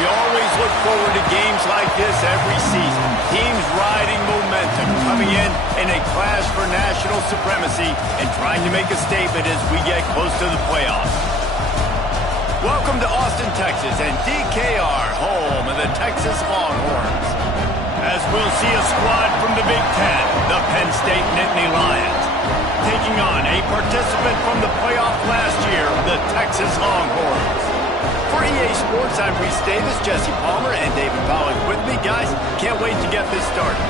We always look forward to games like this every season. Teams riding momentum, coming in a clash for national supremacy and trying to make a statement as we get close to the playoffs. Welcome to Austin, Texas, and DKR, home of the Texas Longhorns. As we'll see a squad from the Big Ten, the Penn State Nittany Lions, taking on a participant from the playoff last year, the Texas Longhorns. For EA Sports, I'm Reese Davis, Jesse Palmer, and David Pollack with me. Guys, can't wait to get this started.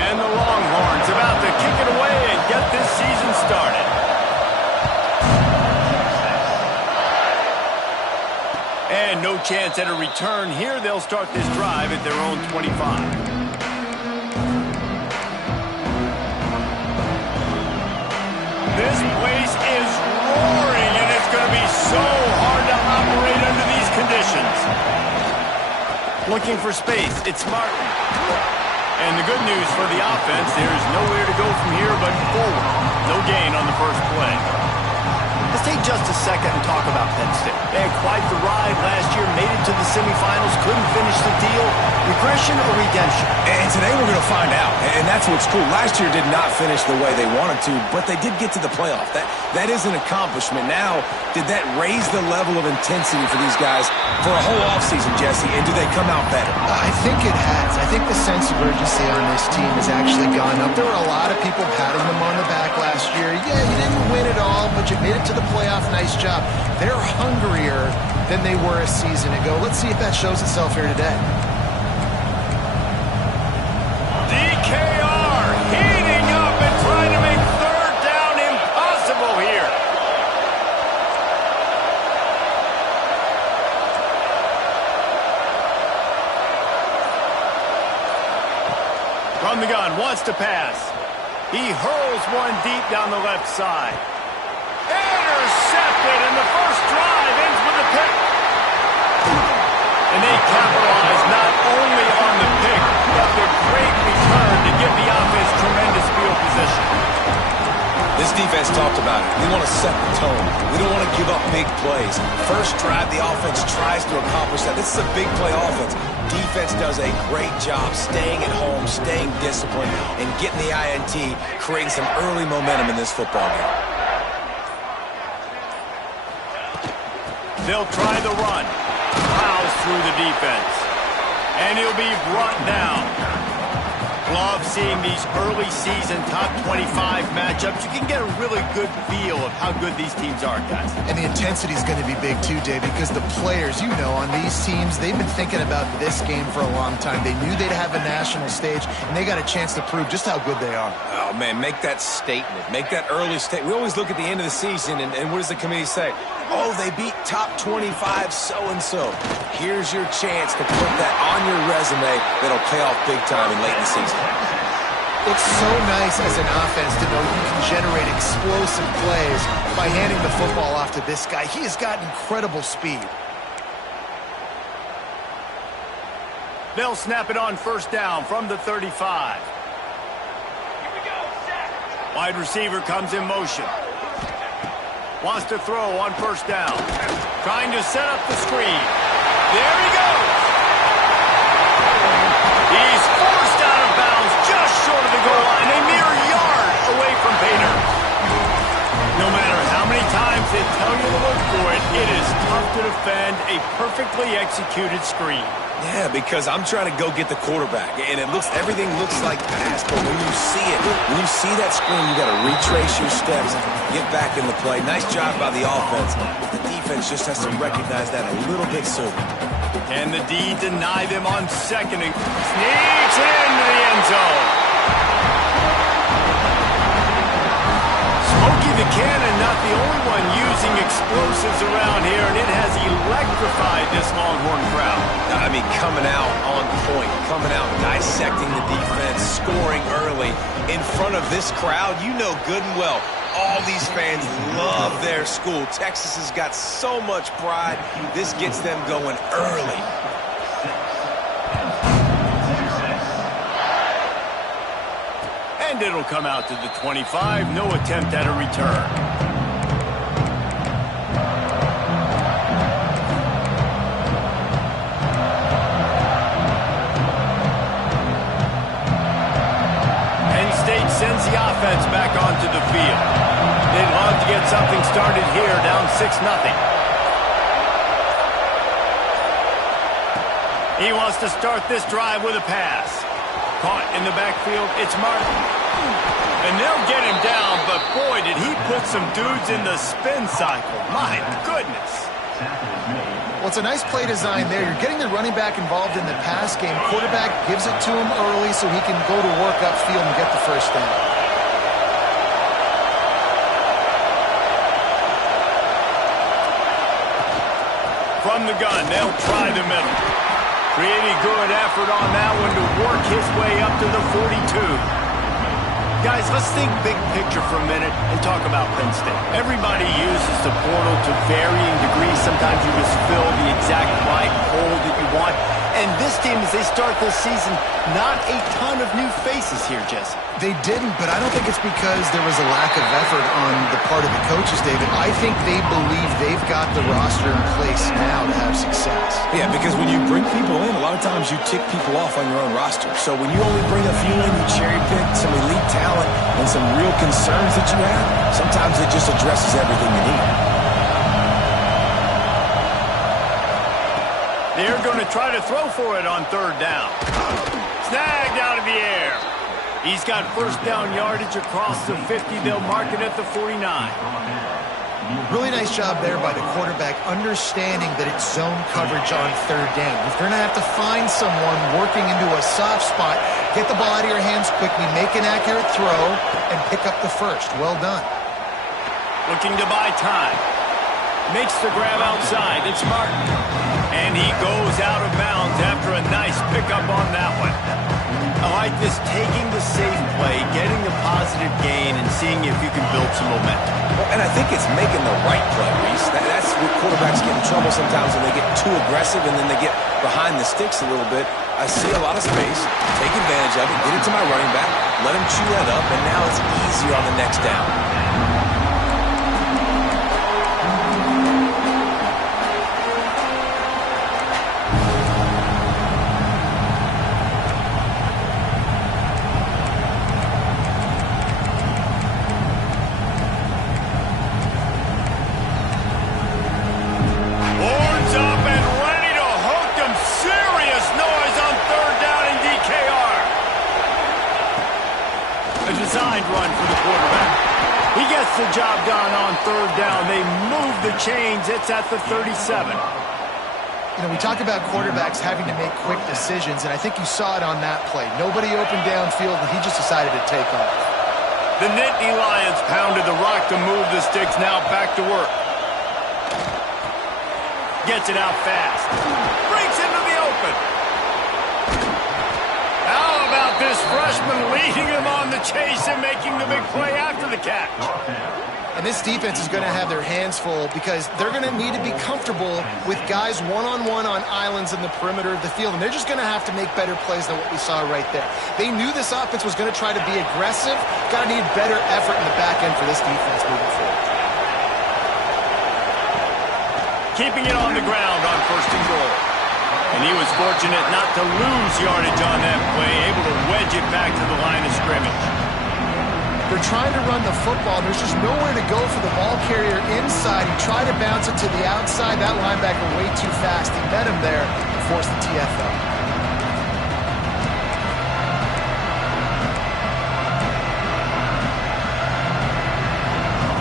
And the Longhorns about to kick it away and get this season started. And no chance at a return here. They'll start this drive at their own 25. This place is roaring, and it's going to be so hard to operate under these conditions. Looking for space, it's Martin. And the good news for the offense, there's nowhere to go from here but forward. No gain on the first play. Let's take just a second and talk about Penn State. They had quite the ride last year, made it to the semifinals, couldn't finish the deal. Regression or redemption? And today we're going to find out, and that's what's cool. Last year did not finish the way they wanted to, but they did get to the playoff. That is an accomplishment. Now, did that raise the level of intensity for these guys for a whole offseason, Jesse, and do they come out better? I think it has. I think the sense of urgency on this team has actually gone up. There were a lot of people patting them on the back last year. Yeah, you didn't win it all, but you made it to the playoff. Nice job. They're hungrier than they were a season ago. Let's see if that shows itself here today. DKR heating up and trying to make third down impossible here. From the gun, wants to pass. He hurls one deep down the left side. Intercepted, and the first drive ends with a pick. And they capitalize not only on the pick, but the great return to give the offense tremendous field position. This defense talked about it. We want to set the tone. We don't want to give up big plays. First drive, the offense tries to accomplish that. This is a big play offense. Defense does a great job staying at home, staying disciplined, and getting the INT, creating some early momentum in this football game. They'll try the run. Plows through the defense. And he'll be brought down. Love seeing these early season top 25 matchups. You can get a really good feel of how good these teams are, guys. And the intensity is going to be big too, Dave, because the players, you know, on these teams, they've been thinking about this game for a long time. They knew they'd have a national stage, and they got a chance to prove just how good they are. Oh, man, make that statement. Make that early statement. We always look at the end of the season, and what does the committee say? Oh, they beat top 25 so-and-so. Here's your chance to put that on your resume that'll pay off big time in late in the season. It's so nice as an offense to know you can generate explosive plays by handing the football off to this guy. He has got incredible speed. They'll snap it on first down from the 35. Wide receiver comes in motion. Wants to throw on first down. Trying to set up the screen. There he goes. He's forced out of bounds just short of the goal line, a mere yard away from Pater. No matter how many times they tell you to look for it, it is tough to defend a perfectly executed screen. Yeah, because I'm trying to go get the quarterback, and everything looks like pass, but when you see that screen, you got to retrace your steps, get back in the play. Nice job by the offense. The defense just has to recognize that a little bit sooner. Can the D deny them on second and sneaks it into the end zone? Smokey the Cannon, not the only one using explosives around here, and it has electrified this Longhorn crowd. I mean, coming out on point, coming out, dissecting the defense, scoring early in front of this crowd. You know good and well, all these fans love their school. Texas has got so much pride. This gets them going early. And it'll come out to the 25. No attempt at a return. Penn State sends the offense back onto the field. They'd love to get something started here, down 6-0. He wants to start this drive with a pass. Caught in the backfield, it's Martin. And they'll get him down, but boy, did he put some dudes in the spin cycle. My goodness. Well, it's a nice play design there. You're getting the running back involved in the pass game. Quarterback gives it to him early so he can go to work upfield and get the first down. From the gun, they'll try the middle. Pretty good effort on that one to work his way up to the 42. Guys, let's think big picture for a minute and talk about Penn State. Everybody uses the portal to varying degrees. Sometimes you just fill the exact right hole that you want. And this team, as they start this season, not a ton of new faces here, Jesse. They didn't, but I don't think it's because there was a lack of effort on the part of the coaches, David. I think they believe they've got the roster in place now to have success. Yeah, because when you bring people in, a lot of times you tick people off on your own roster. So when you only bring a few in, you cherry pick some elite talent and some real concerns that you have, sometimes it just addresses everything you need. They're going to try to throw for it on third down. Snagged out of the air. He's got first down yardage across the 50. They'll mark it at the 49. Really nice job there by the quarterback, understanding that it's zone coverage on third down. If you're going to have to find someone working into a soft spot, get the ball out of your hands quickly, make an accurate throw, and pick up the first. Well done. Looking to buy time. Makes the grab outside. It's Martin. And he goes out of bounds after a nice pickup on that one. I like this, taking the safe play, getting the positive gain, and seeing if you can build some momentum. Well, and I think it's making the right play, Reese. That's where quarterbacks get in trouble sometimes when they get too aggressive and then they get behind the sticks a little bit. I see a lot of space, take advantage of it, get it to my running back, let him chew that up, and now it's easier on the next down. Run for the quarterback. He gets the job done on third down. They move the chains. It's at the 37. You know, we talk about quarterbacks having to make quick decisions, and I think you saw it on that play. Nobody opened downfield, and he just decided to take off. The Nittany Lions pounded the rock to move the sticks. Now back to work. Gets it out fast. Breaks into the open. How about this freshman leading him on the chase and making the big play after the catch? And this defense is going to have their hands full because they're going to need to be comfortable with guys one-on-one on islands in the perimeter of the field, and they're just going to have to make better plays than what we saw right there. They knew this offense was going to try to be aggressive. Got to need better effort in the back end for this defense moving forward. Keeping it on the ground on 1st and goal. And he was fortunate not to lose yardage on that play, able to wedge it back to the line of scrimmage. They're trying to run the football, and there's just nowhere to go for the ball carrier inside. He tried to bounce it to the outside. That linebacker way too fast. He met him there and forced the TFL.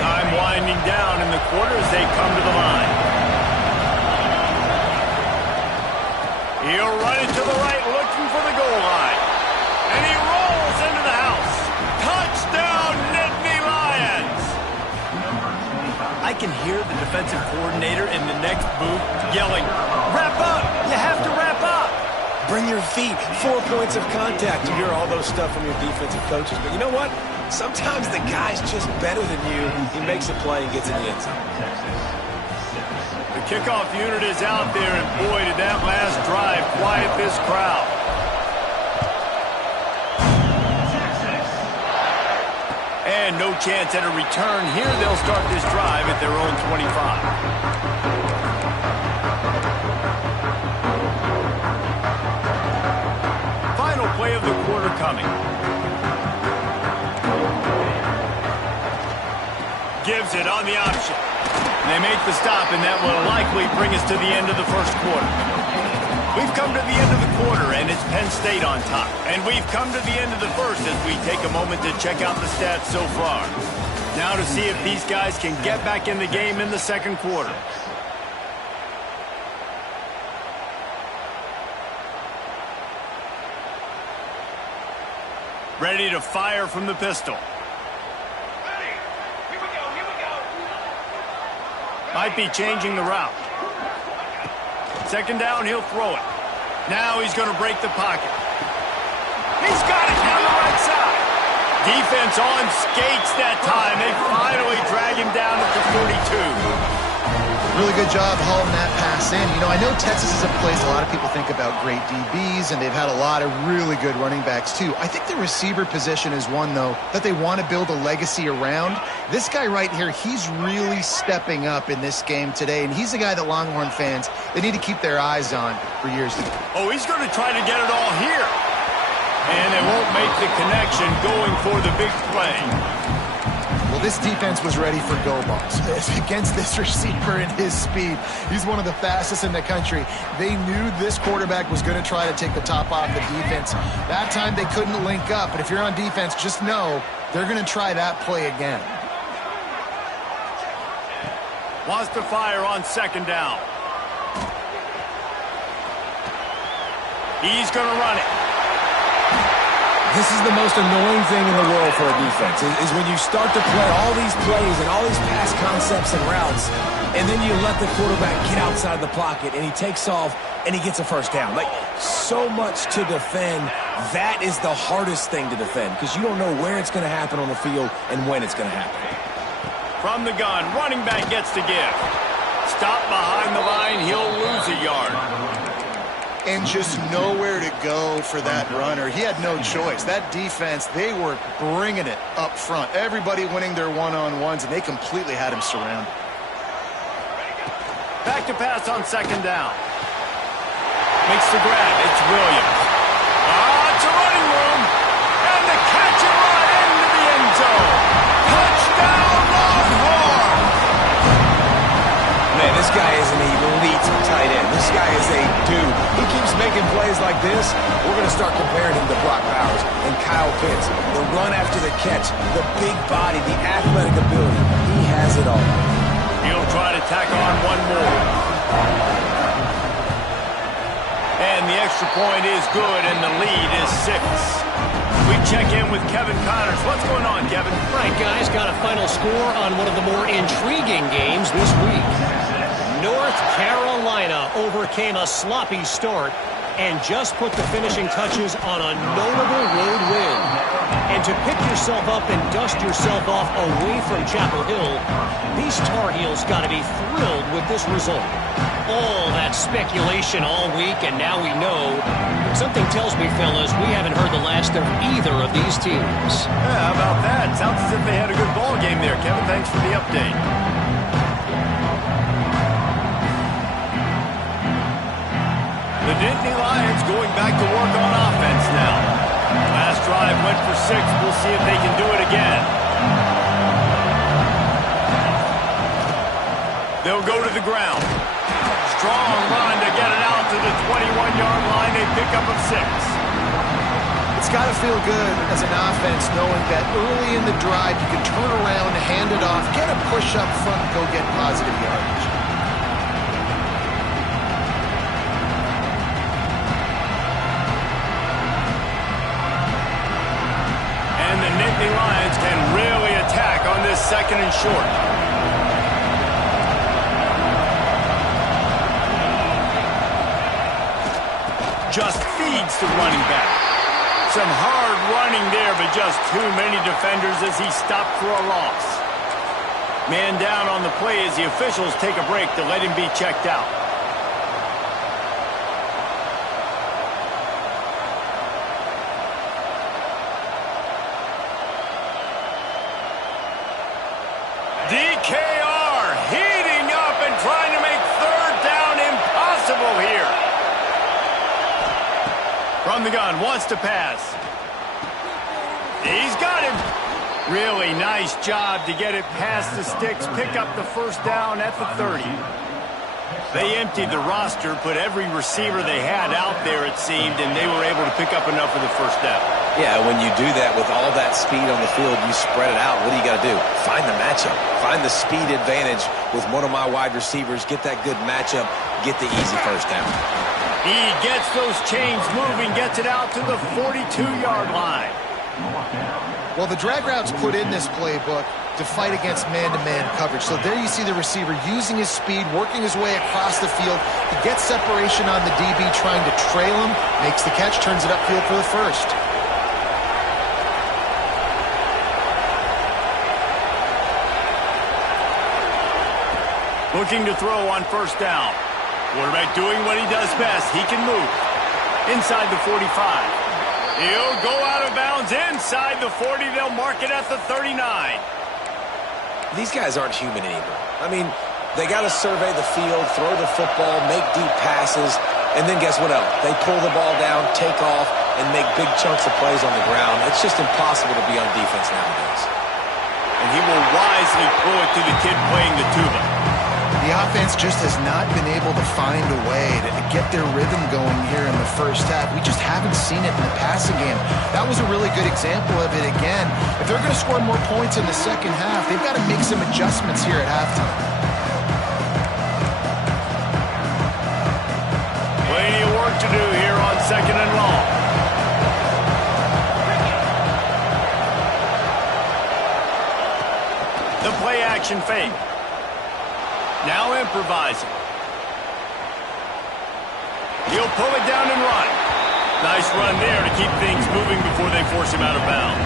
Time winding down in the quarter as they come to the line. He'll run it to the right, looking for the goal line. And he rolls into the house. Touchdown, Nittany Lions! I can hear the defensive coordinator in the next booth yelling, "Wrap up! You have to wrap up!" Bring your feet. 4 points of contact. You hear all those stuff from your defensive coaches. But you know what? Sometimes the guy's just better than you. He makes a play and gets in the end zone. The kickoff unit is out there, and boy, did that last drive quiet this crowd. And no chance at a return here. They'll start this drive at their own 25. Final play of the quarter coming. Gives it on the option. They make the stop, and that will likely bring us to the end of the first quarter. We've come to the end of the quarter, and it's Penn State on top. And we've come to the end of the first as we take a moment to check out the stats so far. Now to see if these guys can get back in the game in the second quarter. Ready to fire from the pistol. Might be changing the route. Second down, he'll throw it. Now he's going to break the pocket. He's got it down the right side. Defense on skates that time. They finally drag him down at the 42. Really good job hauling that pass in. You know, I know Texas is a place a lot of people think about great DBs, and they've had a lot of really good running backs too. I think the receiver position is one, though, that they want to build a legacy around. This guy right here, he's really stepping up in this game today, and he's the guy that Longhorn fans, they need to keep their eyes on for years to come. Oh, he's going to try to get it all here. And they won't make the connection going for the big play. Well, this defense was ready for go balls against this receiver and his speed. He's one of the fastest in the country. They knew this quarterback was going to try to take the top off the defense. That time they couldn't link up, but if you're on defense, just know they're going to try that play again. Wants to fire on second down. He's going to run it. This is the most annoying thing in the world for a defense, is when you start to play all these plays and all these pass concepts and routes, and then you let the quarterback get outside the pocket, and he takes off, and he gets a first down. Like, so much to defend. That is the hardest thing to defend, because you don't know where it's going to happen on the field and when it's going to happen. From the gun, running back gets to give. Stop behind the line, he'll lose a yard. And just nowhere to go for that runner. He had no choice. That defense, they were bringing it up front. Everybody winning their one-on-ones, and they completely had him surrounded. Back to pass on second down. Makes the grab. It's Williams. It's a running room. And the catch it right into the end zone. Touchdown, Longhorn! Man, this guy is an elite tight end. This guy is a dude. He keeps making plays like this. We're going to start comparing him to Brock Bowers and Kyle Pitts. The run after the catch, the big body, the athletic ability. He has it all. He'll try to tack on one more. And the extra point is good, and the lead is 6. We check in with Kevin Connors. What's going on, Kevin? Right, guys, got a final score on one of the more intriguing games this week. North Carolina overcame a sloppy start and just put the finishing touches on a notable road win. And to pick yourself up and dust yourself off away from Chapel Hill, these Tar Heels got to be thrilled with this result. All that speculation all week, and now we know. Something tells me, fellas, we haven't heard the last of either of these teams. Yeah, how about that? Sounds as if they had a good ball game there, Kevin. Thanks for the update. The Nittany Lions going back to work on offense now. Last drive went for 6. We'll see if they can do it again. They'll go to the ground. Strong run to get it out to the 21-yard line. They pick up of 6. It's got to feel good as an offense knowing that early in the drive you can turn around, hand it off, get a push up front, and go get positive yardage. And the Nittany Lions can really attack on this 2nd and short. Just feeds the running back. Some hard running there, but just too many defenders as he stopped for a loss. Man down on the play as the officials take a break to let him be checked out. DKR heating up and trying to make 3rd down impossible here. From the gun, wants to pass. He's got him. Really nice job to get it past the sticks, pick up the 1st down at the 30. They emptied the roster, put every receiver they had out there, it seemed, and they were able to pick up enough for the 1st down. Yeah, when you do that with all that speed on the field, you spread it out. What do you got to do? Find the matchup. Find the speed advantage with one of my wide receivers. Get that good matchup. Get the easy 1st down. He gets those chains moving, gets it out to the 42-yard line. Well, the drag routes put in this playbook to fight against man-to-man coverage. So there you see the receiver using his speed, working his way across the field. He gets separation on the DB, trying to trail him, makes the catch, turns it upfield for the 1st. Looking to throw on 1st down. Quarterback doing what he does best. He can move. Inside the 45. He'll go out of bounds inside the 40. They'll mark it at the 39. These guys aren't human anymore. I mean, they got to survey the field, throw the football, make deep passes, and then guess what else? They pull the ball down, take off, and make big chunks of plays on the ground. It's just impossible to be on defense nowadays. And he will wisely throw it to the kid playing the tuba. The offense just has not been able to find a way to get their rhythm going here in the 1st half. We just haven't seen it in the passing game. That was a really good example of it again. If they're going to score more points in the 2nd half, they've got to make some adjustments here at halftime. Plenty of work to do here on 2nd and long. The play action fake. Now improvising. He'll pull it down and run. Nice run there to keep things moving before they force him out of bounds.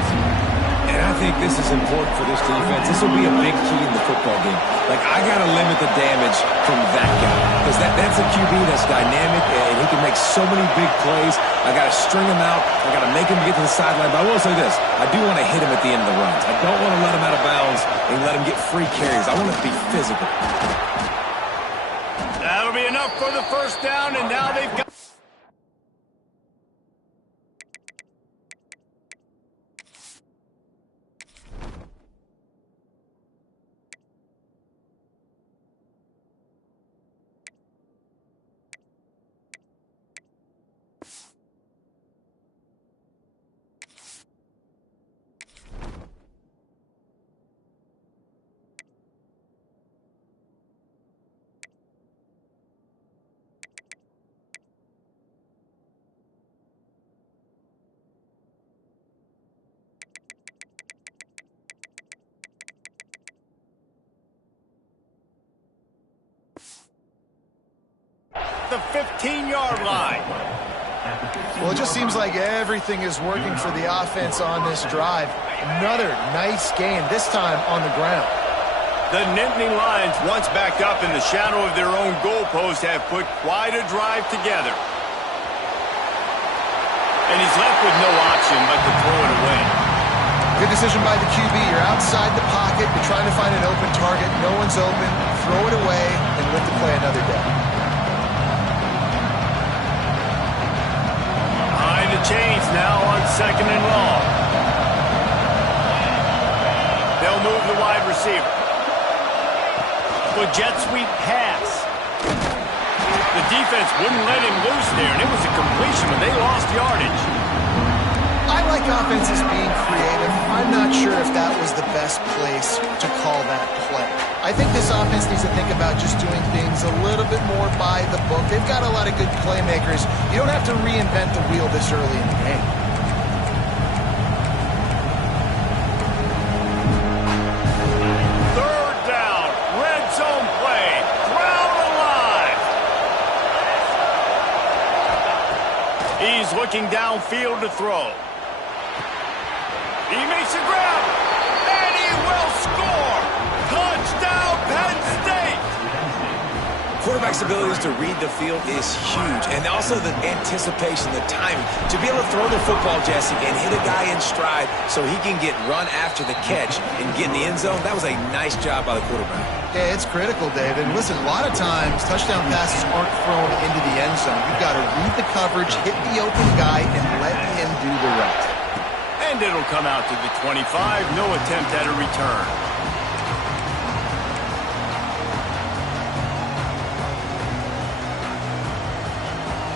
And I think this is important for this defense. This will be a big key in the football game. Like, I got to limit the damage from that guy. Because that's a QB that's dynamic, and he can make so many big plays. I got to string him out. I got to make him get to the sideline. But I will say this. I do want to hit him at the end of the runs. I don't want to let him out of bounds and let him get free carries. I want it to be physical. That'll be enough for the 1st down, and now they've got... the 15-yard line. Well, it just seems like everything is working for the offense on this drive. Another nice game, this time on the ground. The Nittany Lions, once backed up in the shadow of their own goalpost, have put quite a drive together. And he's left with no option but to throw it away. Good decision by the QB. You're outside the pocket. You're trying to find an open target. No one's open. Throw it away and live to play another day. Behind the chains now on 2nd and long. They'll move the wide receiver. With jet sweep pass. The defense wouldn't let him loose there, and it was a completion, but they lost yardage. I like offenses being creative. I'm not sure if that was the best place to call that play. I think this offense needs to think about just doing things a little bit more by the book. They've got a lot of good playmakers. You don't have to reinvent the wheel this early in the game. Third down, red zone play, ground alive. He's looking downfield to throw. He makes a grab, and he will score! Touchdown, Penn State! Quarterback's abilities to read the field is huge, and also the anticipation, the timing. To be able to throw the football, Jesse, and hit a guy in stride so he can get run after the catch and get in the end zone, that was a nice job by the quarterback. Yeah, it's critical, David. And listen, a lot of times, touchdown passes aren't thrown into the end zone. You've got to read the coverage, hit the open guy, and let him do the rest. And it'll come out to the 25. No attempt at a return.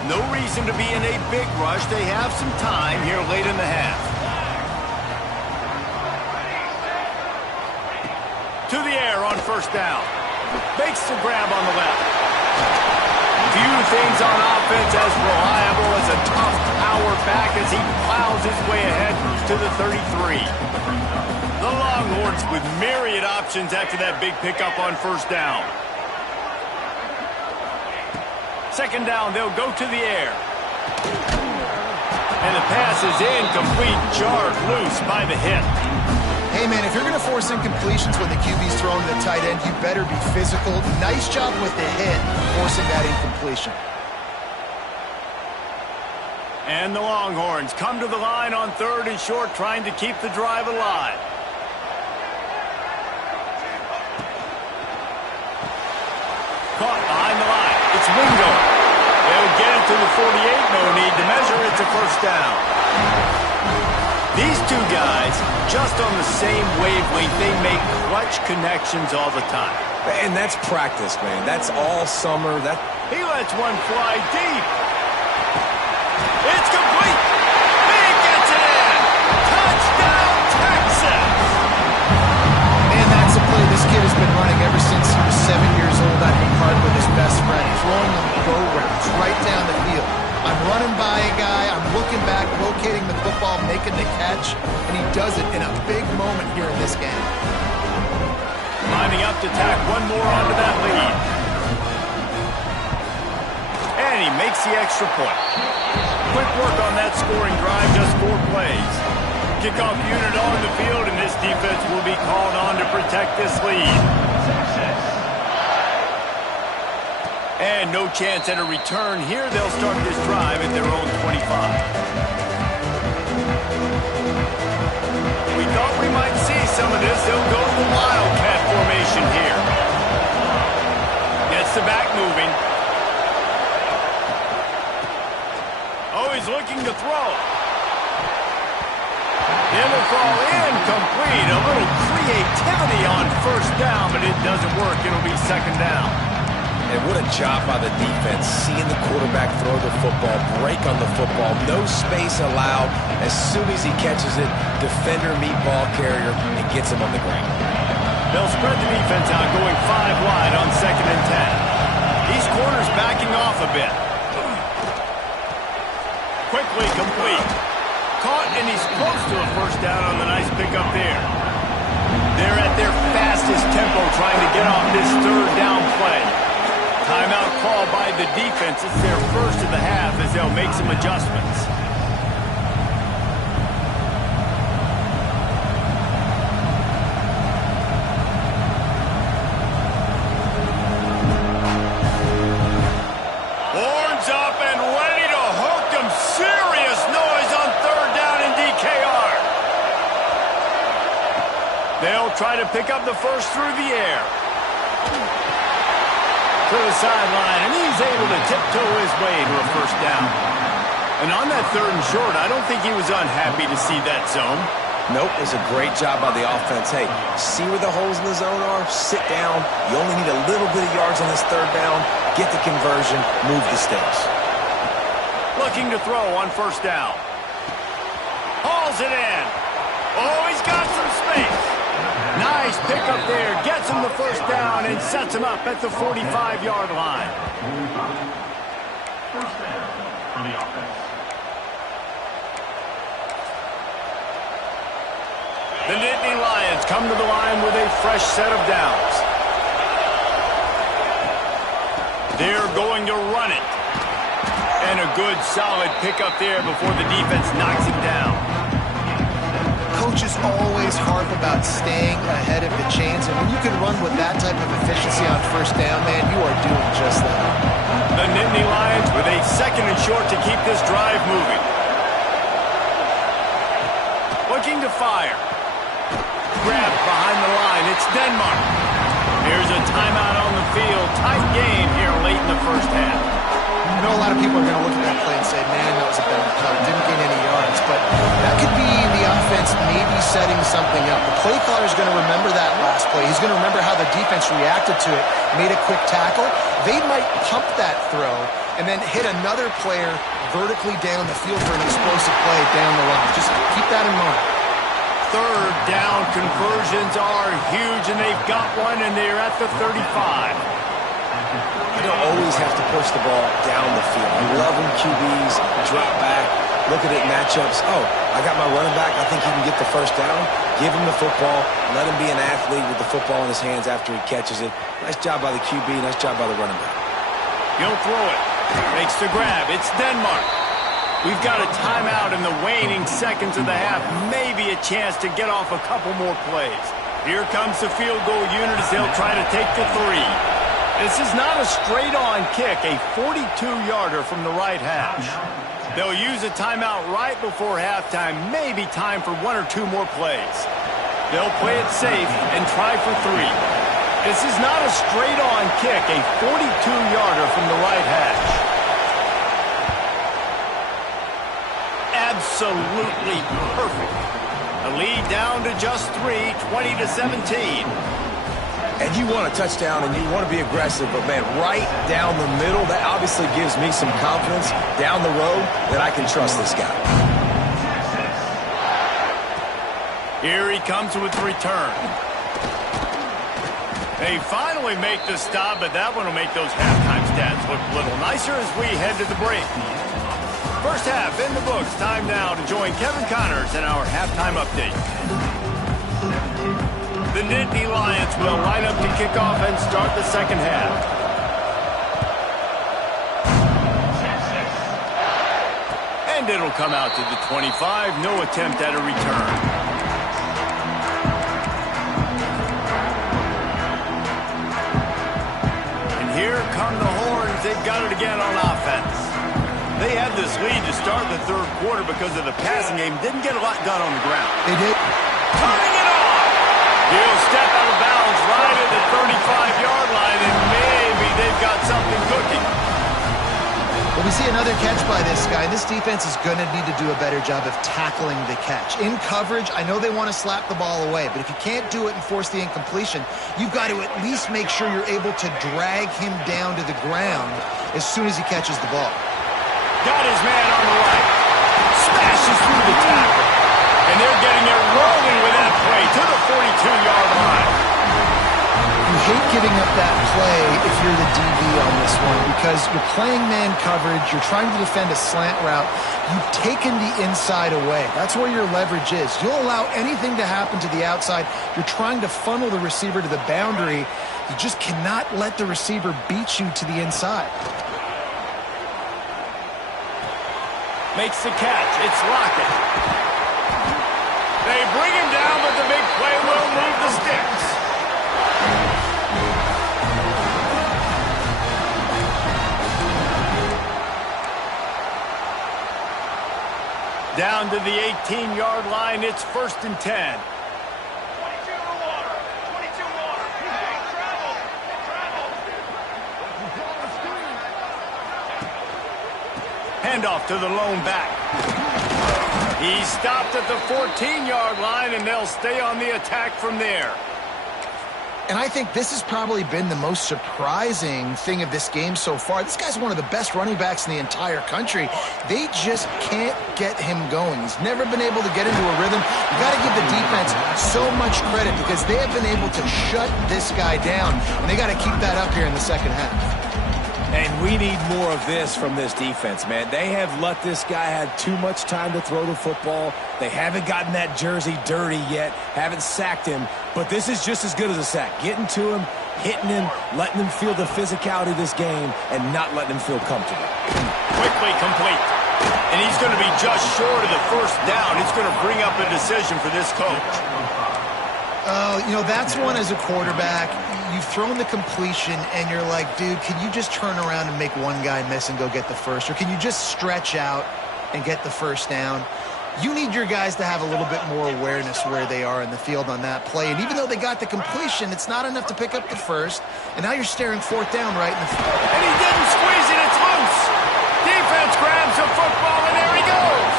No reason to be in a big rush. They have some time here late in the half. To the air on 1st down. Makes the grab on the left. Few things on offense as reliable as a tough power back as he plows his way ahead to the 33. The Longhorns with myriad options after that big pickup on 1st down. 2nd down, they'll go to the air. And the pass is incomplete, jarred loose by the hit. Hey, man, if you're going to force incompletions when the QB's throwing to the tight end, you better be physical. Nice job with the hit, forcing that incompletion. And the Longhorns come to the line on 3rd and short, trying to keep the drive alive. Caught behind the line. It's Wingo. They'll get it to the 48. No need to measure. It's a 1st down. These two guys, just on the same wavelength, they make clutch connections all the time. And that's practice, man. That's all summer. He lets one fly deep. It's complete. He gets it in. Touchdown, Texas. Man, that's a play this kid has been running ever since he was 7 years old out in park with his best friend, throwing them go routes right down the field. I'm running by a guy, I'm looking back, locating the football, making the catch, and he does it in a big moment here in this game. Lining up to tack one more onto that lead. And he makes the extra point. Quick work on that scoring drive, just 4 plays. Kickoff unit on the field, and this defense will be called on to protect this lead. And no chance at a return here. They'll start this drive at their own 25. We thought we might see some of this. They'll go to the Wildcat formation here. Gets the back moving. Oh, he's looking to throw. It'll fall incomplete. A little creativity on 1st down, but it doesn't work. It'll be 2nd down. And what a job by the defense, seeing the quarterback throw the football, break on the football, no space allowed. As soon as he catches it, defender meet ball carrier and gets him on the ground. They'll spread the defense out, going 5 wide on 2nd and 10. These corners backing off a bit. Quickly complete. Caught, and he's close to a 1st down on the nice pickup there. They're at their fastest tempo trying to get off this 3rd down play. Timeout call by the defense. It's their first of the half as they'll make some adjustments. Horns up and ready to hook them. Serious noise on third down in DKR. They'll try to pick up the first through the air. To the sideline, and he's able to tiptoe his way to a first down. And on that third and short, I don't think he was unhappy to see that zone. Nope, it was a great job by the offense. Hey, see where the holes in the zone are? Sit down. You only need a little bit of yards on this third down. Get the conversion. Move the sticks. Looking to throw on first down. Hauls it in. Oh, he's got some space. Nice pickup there. Gets him the first down and sets him up at the 45-yard line. First down for the offense. The Nittany Lions come to the line with a fresh set of downs. They're going to run it. And a good, solid pickup there before the defense knocks him down. Coaches always harp about staying ahead of the chains, and when you can run with that type of efficiency on first down, man, you are doing just that. The Nittany Lions with a second and short to keep this drive moving. Looking to fire. Grabbed behind the line. It's Denmark. Here's a timeout on the field. Tight game here late in the first half. I know a lot of people are going to look at that play and say, man, that was a bad cut. Didn't gain any yards. But that could be the offense maybe setting something up. The play caller is going to remember that last play. He's going to remember how the defense reacted to it, made a quick tackle. They might pump that throw and then hit another player vertically down the field for an explosive play down the line. Just keep that in mind. Third down conversions are huge, and they've got one, and they're at the 35. You don't always have to push the ball down the field. I love when QBs drop back, look at it, matchups. Oh, I got my running back. I think he can get the first down. Give him the football. Let him be an athlete with the football in his hands after he catches it. Nice job by the QB. Nice job by the running back. He'll throw it. Makes the grab. It's Denmark. We've got a timeout in the waning seconds of the half. Maybe a chance to get off a couple more plays. Here comes the field goal unit as they'll try to take the three. This is not a straight-on kick, a 42-yarder from the right hash. They'll use a timeout right before halftime, maybe time for one or two more plays. They'll play it safe and try for three. This is not a straight-on kick, a 42-yarder from the right hash. Absolutely perfect. The lead down to just 3, 20-17. And you want a touchdown and you want to be aggressive, but man, right down the middle, that obviously gives me some confidence down the road that I can trust this guy. Here he comes with the return. They finally make the stop, but that one will make those halftime stats look a little nicer as we head to the break. First half in the books. Time now to join Kevin Connors in our halftime update. The Nittany Lions will line up to kick off and start the second half. And it'll come out to the 25. No attempt at a return. And here come the horns. They've got it again on offense. They had this lead to start the third quarter because of the passing game. Didn't get a lot done on the ground. They did. Turning it off. He'll step out of bounds right at the 35-yard line, and maybe they've got something cooking. Well, we see another catch by this guy. This defense is going to need to do a better job of tackling the catch. In coverage, I know they want to slap the ball away, but if you can't do it and force the incompletion, you've got to at least make sure you're able to drag him down to the ground as soon as he catches the ball. Got his man on the right. Smashes through the tackle. And they're getting it rolling with that play to the 42-yard line. You hate giving up that play if you're the DB on this one because you're playing man coverage, you're trying to defend a slant route, you've taken the inside away. That's where your leverage is. You'll allow anything to happen to the outside. You're trying to funnel the receiver to the boundary. You just cannot let the receiver beat you to the inside. Makes the catch. It's Lockett. They bring him down, but the big play will move the sticks. Down to the 18-yard line. It's 1st and 10. 22 water. 22 water. Travel. Handoff to the lone back. He stopped at the 14-yard line, and they'll stay on the attack from there. And I think this has probably been the most surprising thing of this game so far. This guy's one of the best running backs in the entire country. They just can't get him going. He's never been able to get into a rhythm. You got to give the defense so much credit because they have been able to shut this guy down, and they got to keep that up here in the second half. And we need more of this from this defense, man. They have let this guy have too much time to throw the football. They haven't gotten that jersey dirty yet, haven't sacked him. But this is just as good as a sack. Getting to him, hitting him, letting him feel the physicality of this game, and not letting him feel comfortable. Quickly complete. And he's going to be just short of the first down. It's going to bring up a decision for this coach. You know, that's one as a quarterback. You've thrown the completion, and you're like, dude, can you just turn around and make one guy miss and go get the first? Or can you just stretch out and get the first down? You need your guys to have a little bit more awareness where they are in the field on that play. And even though they got the completion, it's not enough to pick up the first. And now you're staring 4th down right in the field. And he didn't squeeze it. It's loose. Defense grabs the football, and there he goes.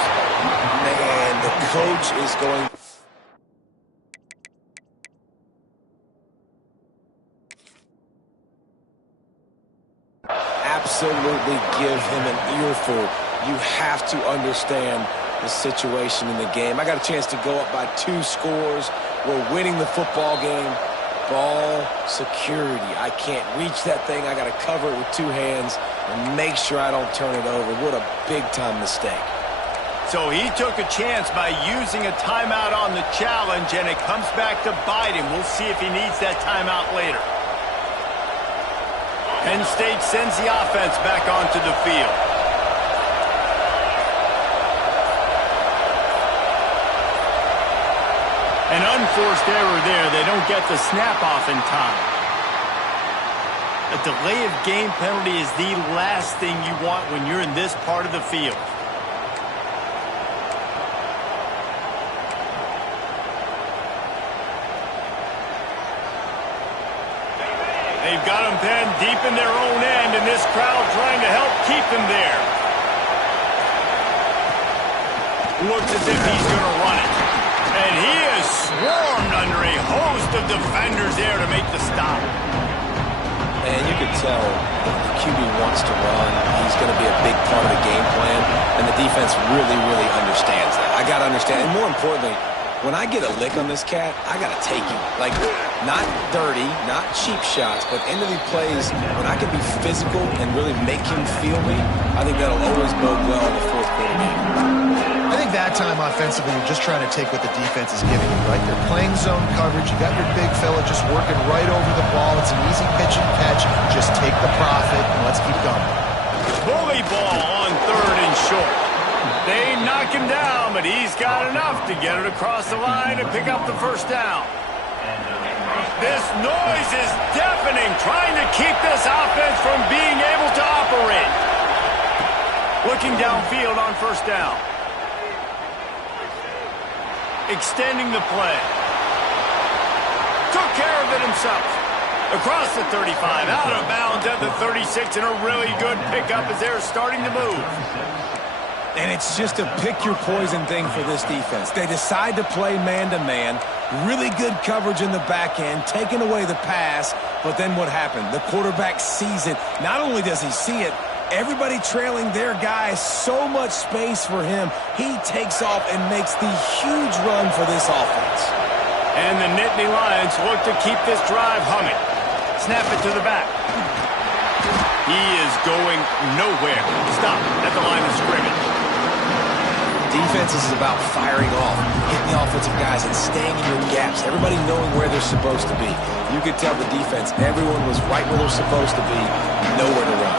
Man, the coach is going... Absolutely give him an earful. You have to understand the situation in the game. I got a chance to go up by 2 scores. We're winning the football game. Ball security. I can't reach that thing. I got to cover it with 2 hands and make sure I don't turn it over. What a big-time mistake. So he took a chance by using a timeout on the challenge, and it comes back to bite him. We'll see if he needs that timeout later. Penn State sends the offense back onto the field. An unforced error there. They don't get the snap off in time. A delay of game penalty is the last thing you want when you're in this part of the field. They've got him penned deep in their own end, and this crowd trying to help keep him there. Looks as if he's going to run it. And he is swarmed under a host of defenders there to make the stop. And you could tell if the QB wants to run, he's going to be a big part of the game plan, and the defense really, really understands that. I got to understand, and more importantly, when I get a lick on this cat, I got to take him. Like, not dirty, not cheap shots, but into the plays, when I can be physical and really make him feel me, I think that'll always bode well in the 4th quarter game. I think that time offensively, you're just trying to take what the defense is giving you, right? You're playing zone coverage. You got your big fella just working right over the ball. It's an easy pitch and catch. Just take the profit, and let's keep going. Bully ball on 3rd and short. They knock him down, but he's got enough to get it across the line and pick up the first down. This noise is deafening, trying to keep this offense from being able to operate. Looking downfield on first down. Extending the play. Took care of it himself. Across the 35, out of bounds at the 36, and a really good pickup as they're starting to move. And it's just a pick-your-poison thing for this defense. They decide to play man-to-man, really good coverage in the back end, taking away the pass, but then what happened? The quarterback sees it. Not only does he see it, everybody trailing their guy, so much space for him. He takes off and makes the huge run for this offense. And the Nittany Lions look to keep this drive humming. Snap it to the back. He is going nowhere. Stop at the line of scrimmage. Defense is about firing off, hitting the offensive guys, and staying in your gaps. Everybody knowing where they're supposed to be. You could tell the defense, everyone was right where they're supposed to be, nowhere to run.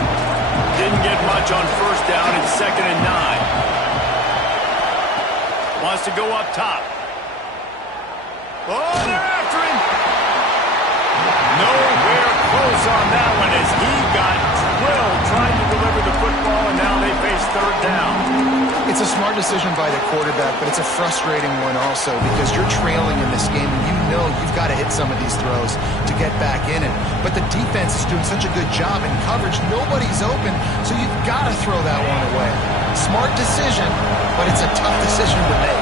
Didn't get much on first down. It's 2nd and 9. Wants to go up top. Oh, they're after him. Nowhere close on that one as he got drilled trying to deliver the football, and now they face 3rd down. It's a smart decision by the quarterback, but it's a frustrating one also because you're trailing in this game and you know you've got to hit some of these throws to get back in it. But the defense is doing such a good job in coverage. Nobody's open, so you've got to throw that one away. Smart decision, but it's a tough decision to make.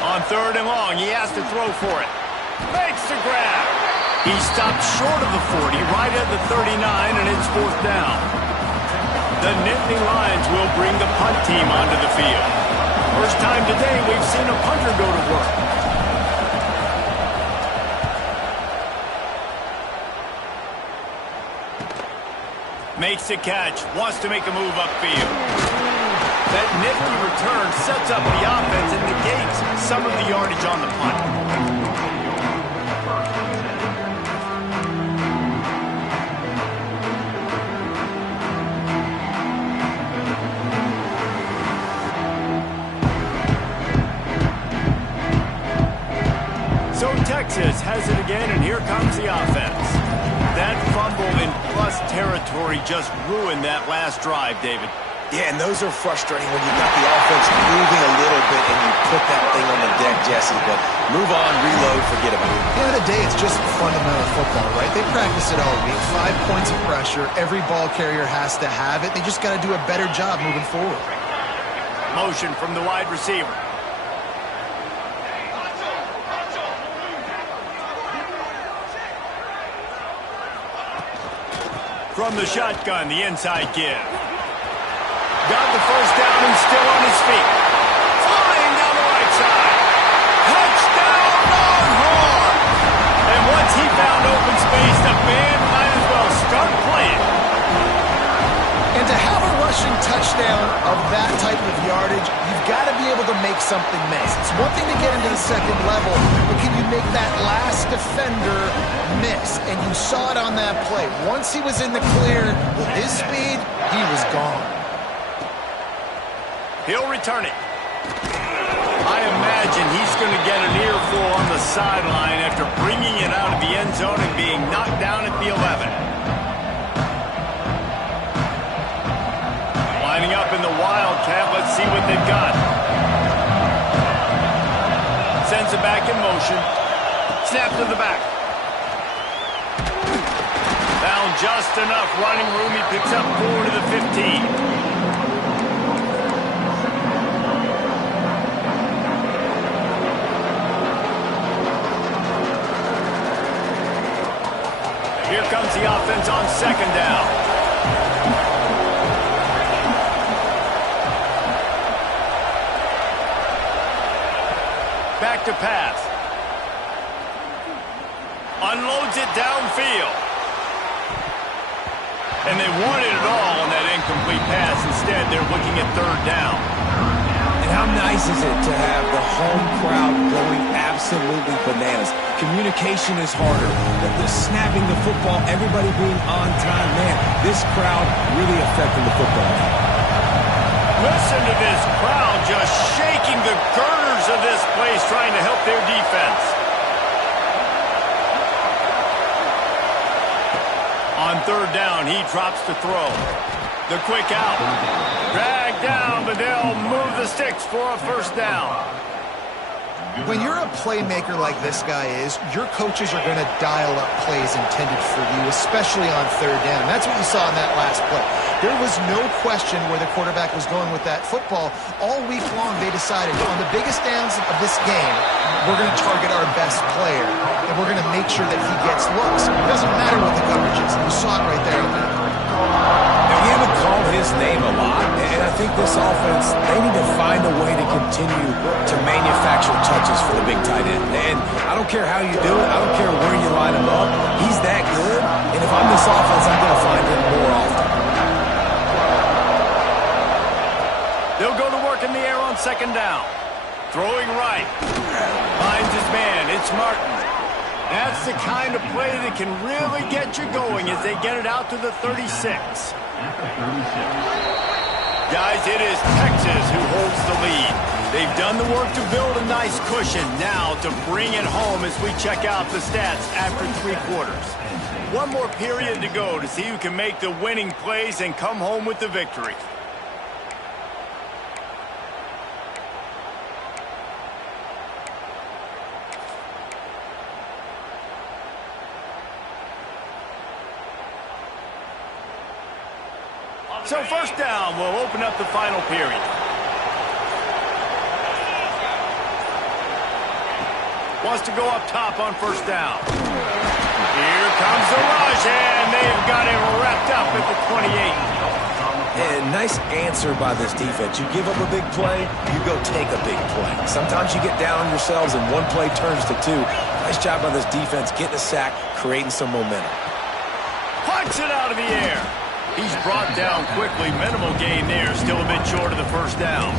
On 3rd and long, he has to throw for it. Makes the grab. He stopped short of the 40, right at the 39, and it's 4th down. The Nittany Lions will bring the punt team onto the field. First time today we've seen a punter go to work. Makes the catch, wants to make a move upfield. That nifty return sets up the offense and negates some of the yardage on the punt. So Texas has it again, and here comes the offense. That fumble in plus territory just ruined that last drive, David. Yeah, and those are frustrating when you've got the offense moving a little bit and you put that thing on the deck, Jesse. But move on, reload, forget about it. At the end of the day, it's just fundamental football, right? They practice it all week. 5 points of pressure. Every ball carrier has to have it. They just got to do a better job moving forward. Motion from the wide receiver. From the shotgun, the inside give. Got the first down and still on his feet. Flying down the right side. Touchdown, Longhorn! And once he found open space, the band might as well start playing. And to have a rushing touchdown of that type of yardage, you've got to be able to make something miss. It's one thing to get into the second level, but can you make that last defender miss? And you saw it on that play. Once he was in the clear with his speed, he was gone. He'll return it. I imagine he's going to get an earful on the sideline after bringing it out of the end zone and being knocked down at the 11. Lining up in the Wildcat. Let's see what they've got. Sends it back in motion. Snap to the back. Found just enough running room. He picks up 4 to the 15. Here comes the offense on 2nd down. Back to pass. Unloads it downfield. And they wanted it all on that incomplete pass. Instead, they're looking at 3rd down. And how nice is it to have the home crowd going absolutely bananas? Communication is harder. The snapping the football, everybody being on time. Man, this crowd really affecting the football. Listen to this crowd just shaking the girders of this place, trying to help their defense. On 3rd down, he drops to throw. The quick out. Dragged down, but they'll move the sticks for a 1st down. When you're a playmaker like this guy is, your coaches are going to dial up plays intended for you, especially on 3rd down. That's what you saw in that last play. There was no question where the quarterback was going with that football. All week long, they decided on the biggest downs of this game, we're going to target our best player, and we're going to make sure that he gets looks. It doesn't matter what the coverage is. You saw it right there on that play. Now, we haven't called his name a lot, and I think this offense, they need to find a way to continue to manufacture touches for the big tight end. And I don't care how you do it. I don't care where you line him up. He's that good. And if I'm this offense, I'm going to find him more often. They'll go to work in the air on second down. Throwing right. Finds his man. It's Martin. That's the kind of play that can really get you going as they get it out to the 36. Guys, it is Texas who holds the lead. They've done the work to build a nice cushion. Now to bring it home as we check out the stats after 3 quarters. One more period to go to see who can make the winning plays and come home with the victory. So first down will open up the final period. Wants to go up top on first down. Here comes the rush, and they've got it wrapped up at the 28. And nice answer by this defense. You give up a big play, you go take a big play. Sometimes you get down on yourselves and one play turns to 2. Nice job by this defense getting a sack, creating some momentum. Punts it out of the air. He's brought down quickly. Minimal gain there. Still a bit short of the first down.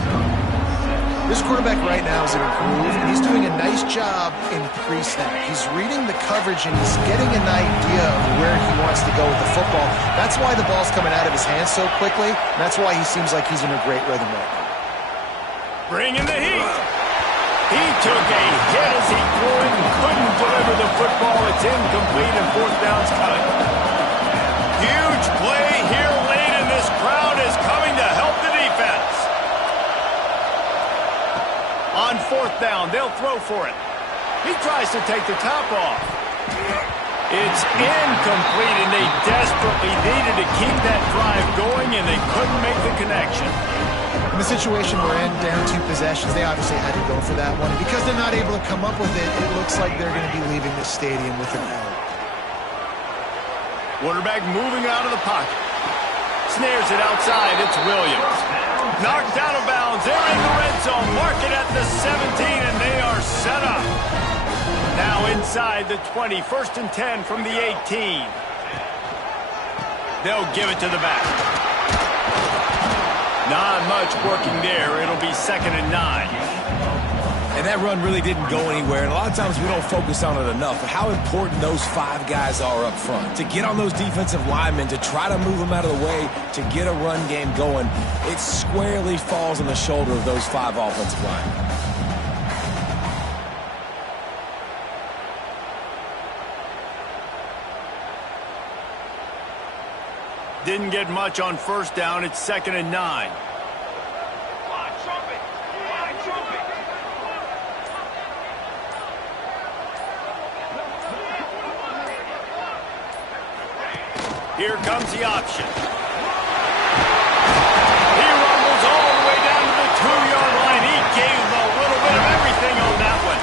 This quarterback right now is in a groove, and he's doing a nice job in pre-snap. He's reading the coverage, and he's getting an idea of where he wants to go with the football. That's why the ball's coming out of his hands so quickly, and that's why he seems like he's in a great rhythm right now. Bringing the heat. He took a hit as he threw it and couldn't deliver the football. It's incomplete, and fourth down's cut. Huge play here late, and this crowd is coming to help the defense. On fourth down, they'll throw for it. He tries to take the top off. It's incomplete, and they desperately needed to keep that drive going, and they couldn't make the connection. In the situation we're in, down 2 possessions, they obviously had to go for that one. And because they're not able to come up with it, it looks like they're going to be leaving the stadium with an L. Quarterback moving out of the pocket. Snares it outside. It's Williams. Knocked out of bounds. They're in the red zone. Mark it at the 17, and they are set up. Now inside the 20. 1st and 10 from the 18. They'll give it to the back. Not much working there. It'll be 2nd and 9. And that run really didn't go anywhere. And a lot of times we don't focus on it enough. But how important those 5 guys are up front. To get on those defensive linemen, to try to move them out of the way, to get a run game going, it squarely falls on the shoulder of those 5 offensive linemen. Didn't get much on first down. It's 2nd and 9. Here comes the option. He rumbles all the way down to the 2-yard line. He gave a little bit of everything on that one.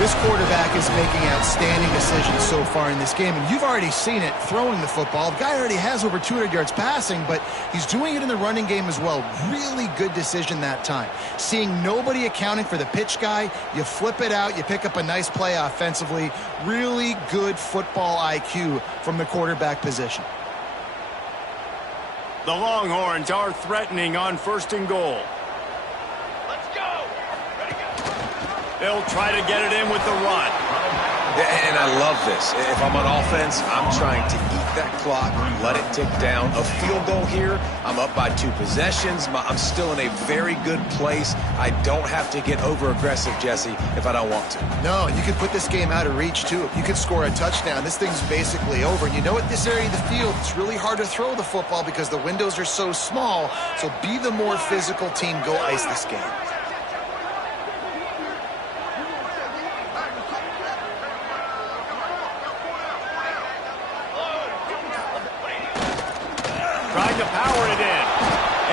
This quarterback is making outstanding decisions so far in this game, and you've already seen it throwing the football. The guy already has over 200 yards passing, but he's doing it in the running game as well. Really good decision that time. Seeing nobody accounting for the pitch guy, you flip it out, you pick up a nice play offensively. Really good football IQ from the quarterback position. The Longhorns are threatening on 1st and goal. They'll try to get it in with the run. And I love this. If I'm on offense, I'm trying to eat that clock, let it tick down. A field goal here, I'm up by 2 possessions. I'm still in a very good place. I don't have to get over-aggressive, Jesse, if I don't want to. No, you could put this game out of reach, too. If you could score a touchdown, this thing's basically over. And you know, at this area of the field, it's really hard to throw the football because the windows are so small. So be the more physical team. Go ice this game. Trying to power it in.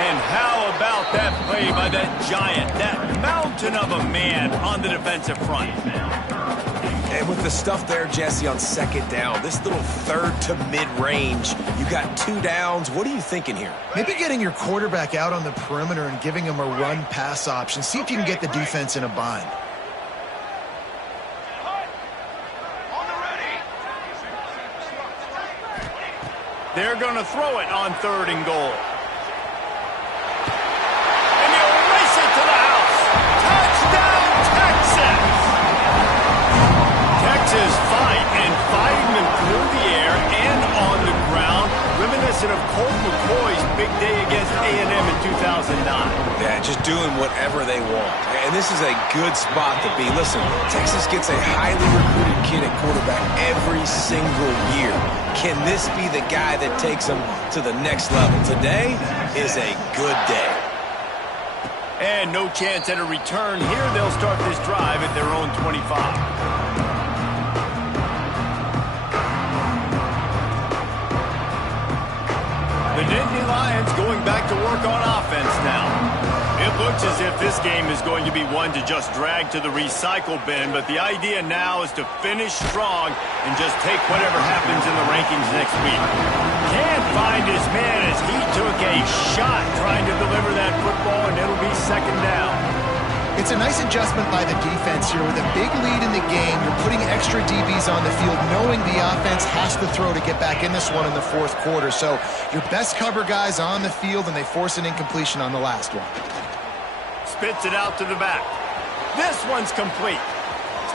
And how about that play by that giant, that mountain of a man on the defensive front? And with the stuff there, Jesse, on second down, this little third to mid-range, you got 2 downs. What are you thinking here? Maybe getting your quarterback out on the perimeter and giving him a run-pass option. See if you can get the defense in a bind. They're going to throw it on 3rd and goal. And he'll race it to the house. Touchdown, Texas! Texas fighting them through the air and on the ground, reminiscent of Colt McCoy's big day against A&M in 2009. Yeah, just doing whatever they want. And this is a good spot to be. Listen, Texas gets a highly recruited kid at quarterback every single year. Can this be the guy that takes them to the next level? Today is a good day. And no chance at a return here. They'll start this drive at their own 25. The Nittany Lions going back to work on offense now. It looks as if this game is going to be one to just drag to the recycle bin, but the idea now is to finish strong and just take whatever happens in the rankings next week. Can't find his man as he took a shot trying to deliver that football, and it'll be 2nd down. It's a nice adjustment by the defense here. With a big lead in the game, you're putting extra DBs on the field, knowing the offense has to throw to get back in this one in the 4th quarter. So your best cover guys on the field, and they force an incompletion on the last one. Spits it out to the back. This one's complete.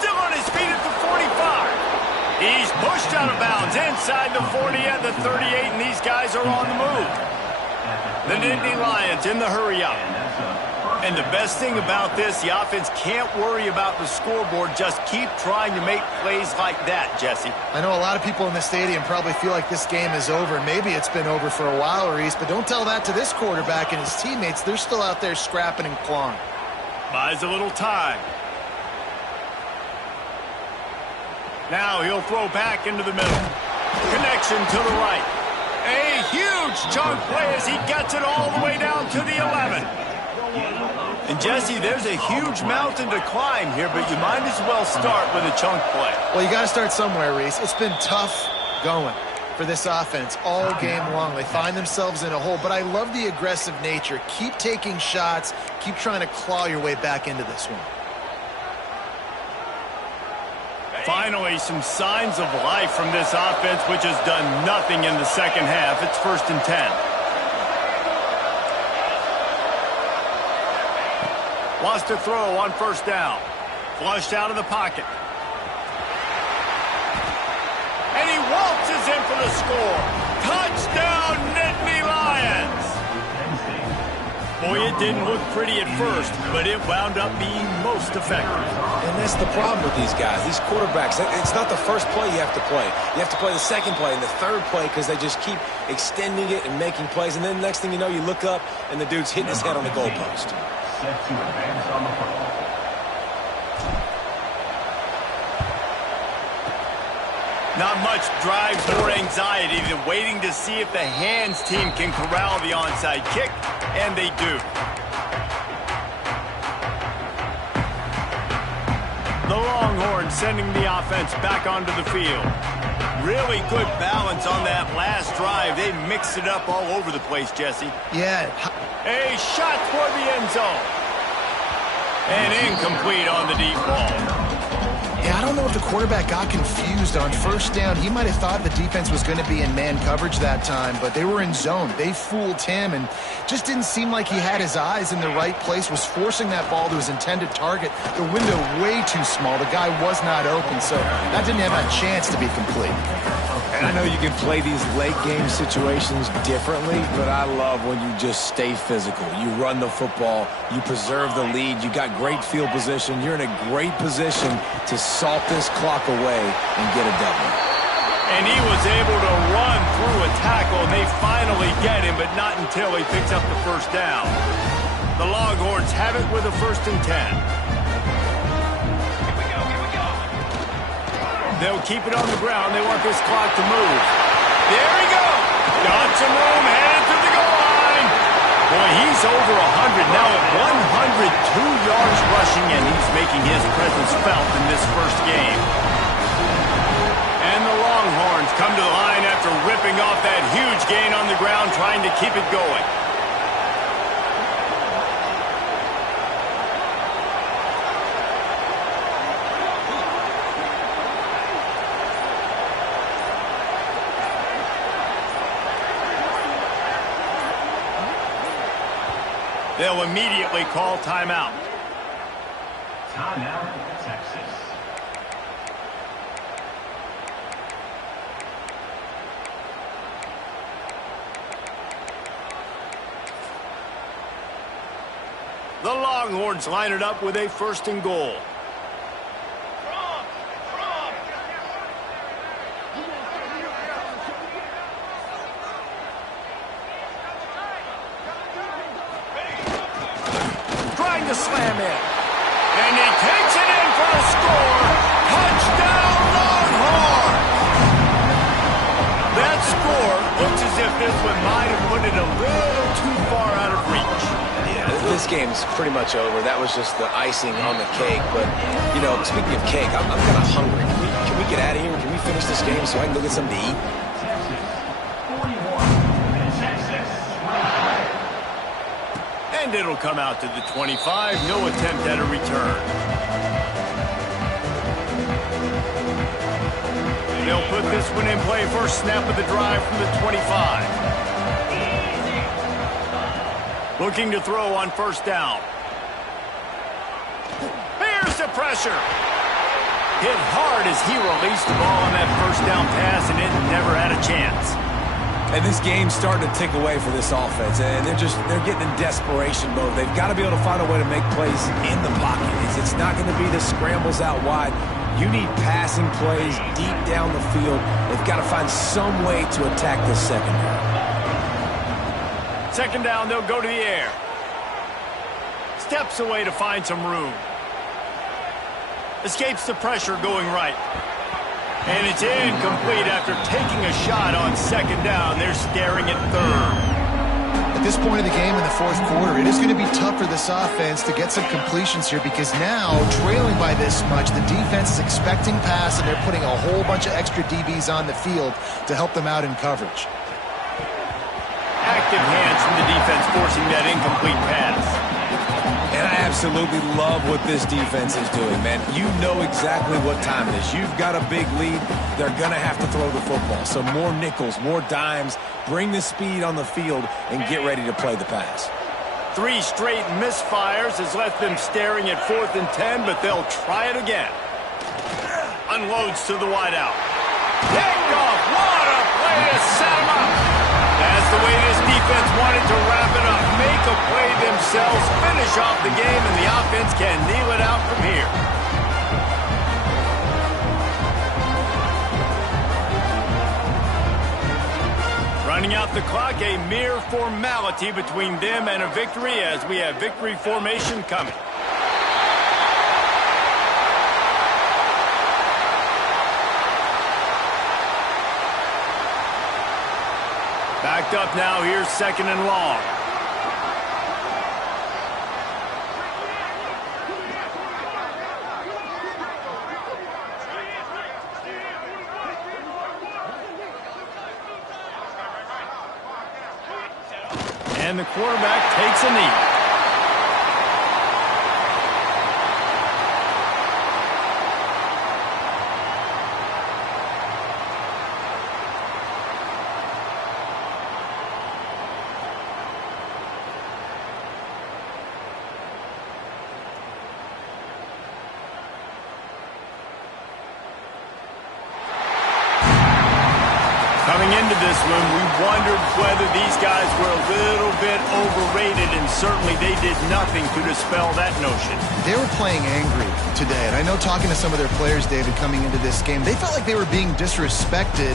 Still on his feet at the 45. He's pushed out of bounds inside the 40 at the 38, and these guys are on the move. The Nittany Lions in the hurry-up. And the best thing about this, the offense can't worry about the scoreboard. Just keep trying to make plays like that, Jesse. I know a lot of people in the stadium probably feel like this game is over. Maybe it's been over for a while, Reese, but don't tell that to this quarterback and his teammates. They're still out there scrapping and clawing. Buys a little time. Now he'll throw back into the middle. Connection to the right. A huge chunk play as he gets it all the way down to the 11. And, Jesse, there's a huge mountain to climb here, but you might as well start with a chunk play. Well, you got to start somewhere, Reese. It's been tough going for this offense all game long. They find themselves in a hole, but I love the aggressive nature. Keep taking shots. Keep trying to claw your way back into this one. Finally, some signs of life from this offense, which has done nothing in the 2nd half. It's 1st and 10. Wants to throw on 1st down. Flushed out of the pocket. And he waltzes in for the score. Touchdown, Nittany Lions! Boy, it didn't look pretty at first, but it wound up being most effective. And that's the problem with these guys, these quarterbacks. It's not the first play you have to play. You have to play the 2nd play and the 3rd play because they just keep extending it and making plays. And then next thing you know, you look up and the dude's hitting his head on the goalpost. Set to advance on the football. Not much drive or anxiety than waiting to see if the hands team can corral the onside kick, and they do. The Longhorns sending the offense back onto the field. Really good balance on that last drive. They mixed it up all over the place, Jesse. Yeah. A shot toward the end zone. And incomplete on the deep ball. Yeah, I don't know if the quarterback got confused on 1st down. He might have thought the defense was going to be in man coverage that time, but they were in zone. They fooled him and just didn't seem like he had his eyes in the right place, was forcing that ball to his intended target. The window way too small. The guy was not open, so that didn't have a chance to be complete. And I know you can play these late game situations differently, but I love when you just stay physical. You run the football, you preserve the lead, you got great field position, you're in a great position to salt this clock away and get a W. And he was able to run through a tackle, and they finally get him, but not until he picks up the 1st down. The Longhorns have it with a 1st and 10. They'll keep it on the ground. They want this clock to move. There he goes. Got some room, headed to the goal line. Boy, he's over 100 now at 102 yards rushing, and he's making his presence felt in this 1st game. come to the line after ripping off that huge gain on the ground, trying to keep it going. They'll immediately call timeout. Timeout, Texas. The Longhorns line it up with a 1st and goal. Trying to slam in. And he takes it in for a score. Touchdown, Longhorns! That score looks as if this one might have put it a little too far out of reach. This game's pretty much over. That was just the icing on the cake. But, you know, speaking of cake, I'm kind of hungry. Can we get out of here? Can we finish this game so I can go get something to eat? Texas, 41. Texas, 25. And it'll come out to the 25. No attempt at a return. They'll put this one in play. First snap of the drive from the 25. Looking to throw on 1st down. Here's the pressure. Hit hard as he released the ball on that 1st down pass, and it never had a chance. And this game's starting to tick away for this offense, and they're getting in desperation mode. They've got to be able to find a way to make plays in the pocket. It's not going to be the scrambles out wide. You need passing plays deep down the field. They've got to find some way to attack this secondary. 2nd down, they'll go to the air. Steps away to find some room. Escapes the pressure going right. And it's incomplete after taking a shot on 2nd down. They're staring at 3rd. At this point of the game in the 4th quarter, it is going to be tough for this offense to get some completions here because now, trailing by this much, the defense is expecting pass and they're putting a whole bunch of extra DBs on the field to help them out in coverage. Active hands from the defense forcing that incomplete pass. And I absolutely love what this defense is doing, man. You know exactly what time it is. You've got a big lead. They're going to have to throw the football. So more nickels, more dimes, bring the speed on the field, and get ready to play the pass. 3 straight misfires has left them staring at 4th and 10, but they'll try it again. Unloads to the wideout. Picked off. What a play to set him up. That's the way this defense wanted to wrap it up. Make a play themselves, finish off the game, and the offense can kneel it out from here. Running out the clock, a mere formality between them and a victory as we have victory formation coming. Backed up now, here's 2nd and long. And the quarterback takes a knee. Coming into this one, we wondered whether these guys were a little bit overrated, and certainly they did nothing to dispel that notion. They were playing angry today, and I know talking to some of their players, David, coming into this game, they felt like they were being disrespected.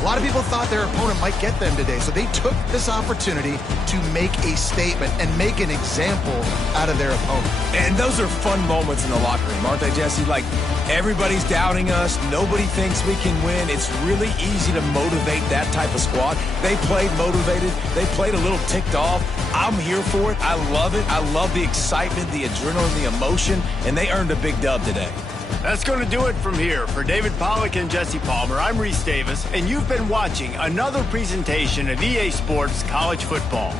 A lot of people thought their opponent might get them today, so they took this opportunity to make a statement and make an example out of their opponent. And those are fun moments in the locker room, aren't they, Jesse? Like, everybody's doubting us. Nobody thinks we can win. It's really easy to motivate that type of squad. They played motivated. They played a little ticked off. I'm here for it. I love it. I love the excitement, the adrenaline, the emotion, and they earned a big dub today. That's going to do it from here. For David Pollack and Jesse Palmer, I'm Reese Davis, and you've been watching another presentation of EA Sports College Football.